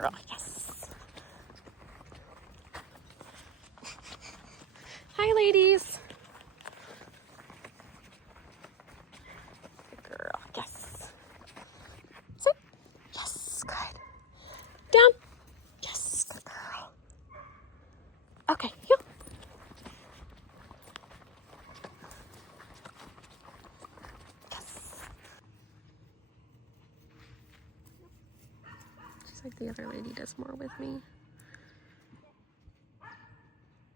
girl. Yes. Hi, ladies. Good girl. Yes. Sit. Yes. Good. Down. Yes. Good girl. Okay. Heel. Yes. She's like the other lady does more with me.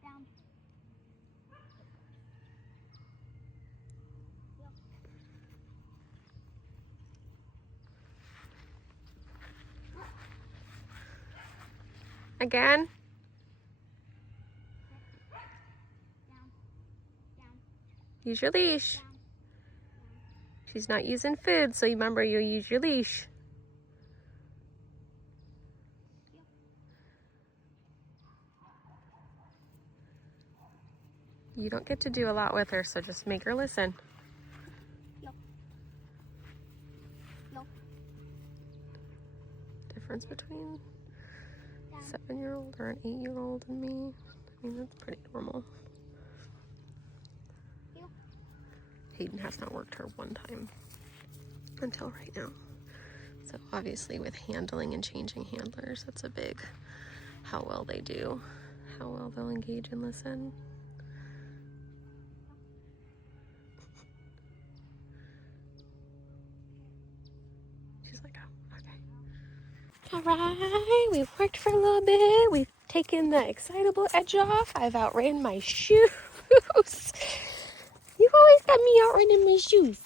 Down. Again. Down. Down. Use your leash. Down. She's not using food, so remember you use your leash. You don't get to do a lot with her, so just make her listen. Yep. Yep. Difference between Down. a 7-year-old or an 8-year-old and me. I mean, that's pretty normal. Yep. Hayden has not worked her one time until right now. So obviously with handling and changing handlers, that's a big how well they do, how well they'll engage and listen. She's like, oh, okay. All right, we've worked for a little bit. We've taken the excitable edge off. I've outran my shoes. You've always got me outrunning my shoes.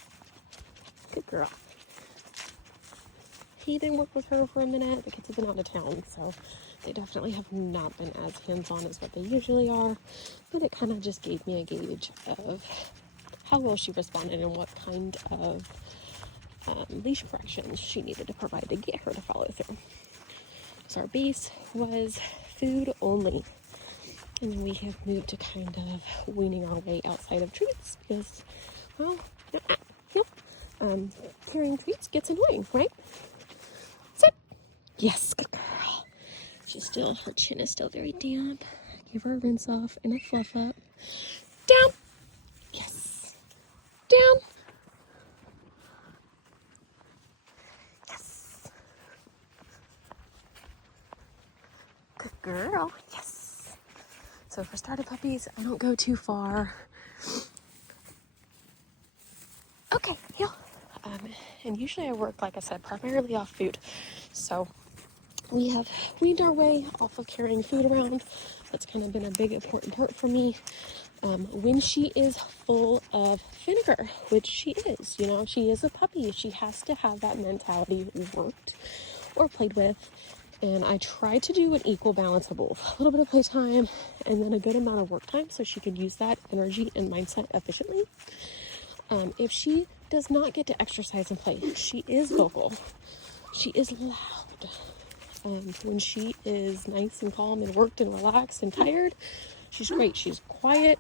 Good girl. Hayden worked with her for a minute. The kids have been out of town, so they definitely have not been as hands-on as what they usually are. But it kind of just gave me a gauge of how well she responded and what kind of leash corrections she needed to provide to get her to follow through. So our base was food only. And then we have moved to kind of weaning our way outside of treats because, well, carrying treats gets annoying, right? Sit. Yes, good girl. Her chin is still very damp. Give her a rinse off and a fluff up. Down. Yes. Down. Yes. Good girl. Yes. So for starter puppies, I don't go too far. Okay, heel. And usually I work, like I said, primarily off food. So we have weaned our way off of carrying food around. That's kind of been a big important part for me. When she is full of vinegar, which she is, she is a puppy. She has to have that mentality worked or played with. And I try to do an equal balance of both. A little bit of playtime and then a good amount of work time so she can use that energy and mindset efficiently. If she does not get to exercise and play, she is vocal. She is loud. When she is nice and calm and worked and relaxed and tired, she's great. She's quiet.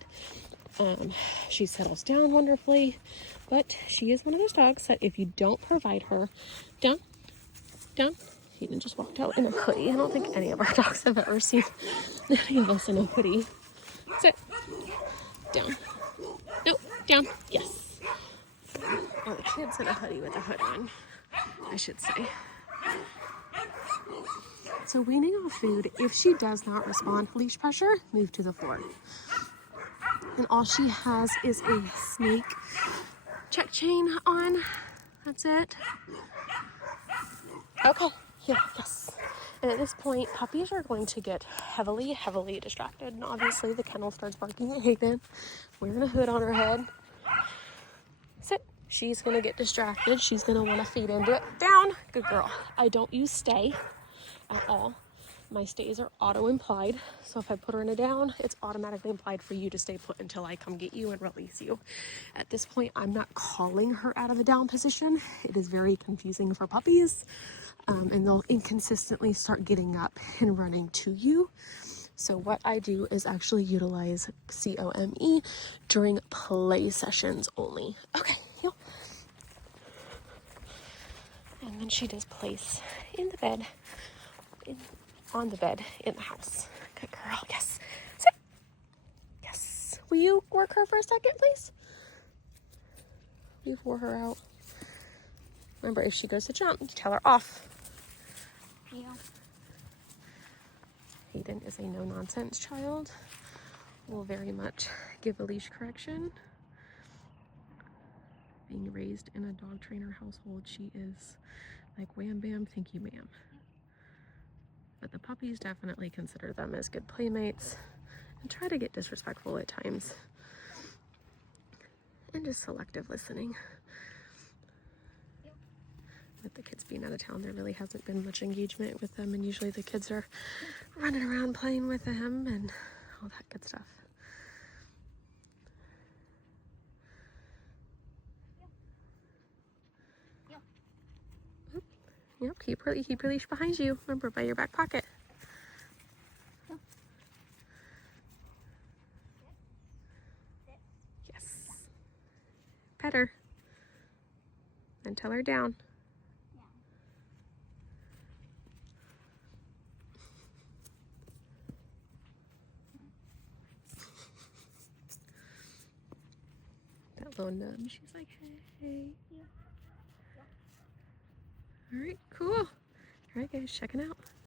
She settles down wonderfully. But she is one of those dogs that if you don't provide her, down, Hayden just walked out in a hoodie. I don't think any of our dogs have ever seen any of us in a hoodie. Sit. Down. No, down. Yes. Or the kid's in a hoodie with a hood on, I should say. So weaning off food, if she does not respond, leash pressure, move to the floor. And all she has is a snake check chain on. That's it. Okay, here, yes. And at this point, puppies are going to get heavily distracted. And obviously the kennel starts barking at Hayden, wearing a hood on her head. Sit. She's going to get distracted. She's going to want to feed into it. Down. Good girl. I don't use stay at all. My stays are auto-implied. So if I put her in a down, it's automatically implied for you to stay put until I come get you and release you. At this point, I'm not calling her out of the down position. It is very confusing for puppies. And they'll inconsistently start getting up and running to you. So what I do is actually utilize COME during play sessions only. Okay, heel. And then she does place in the bed on the bed in the house. Good girl. Yes. Sit. Yes. Will you work her for a second, please? You wore her out. Remember, if she goes to jump, you tell her off. Yeah. Hayden is a no-nonsense child. Will very much give a leash correction. Being raised in a dog trainer household, she is like wham bam, thank you ma'am. But the puppies definitely consider them as good playmates and try to get disrespectful at times. And just selective listening. With the kids being out of town, there really hasn't been much engagement with them, and usually the kids are running around playing with them and all that good stuff. Oop. Yep, keep your leash behind you. Remember, by your back pocket. Yes. Pet her. And tell her down. That little nub. She's like, hey. All right, cool. All right, guys, checking out.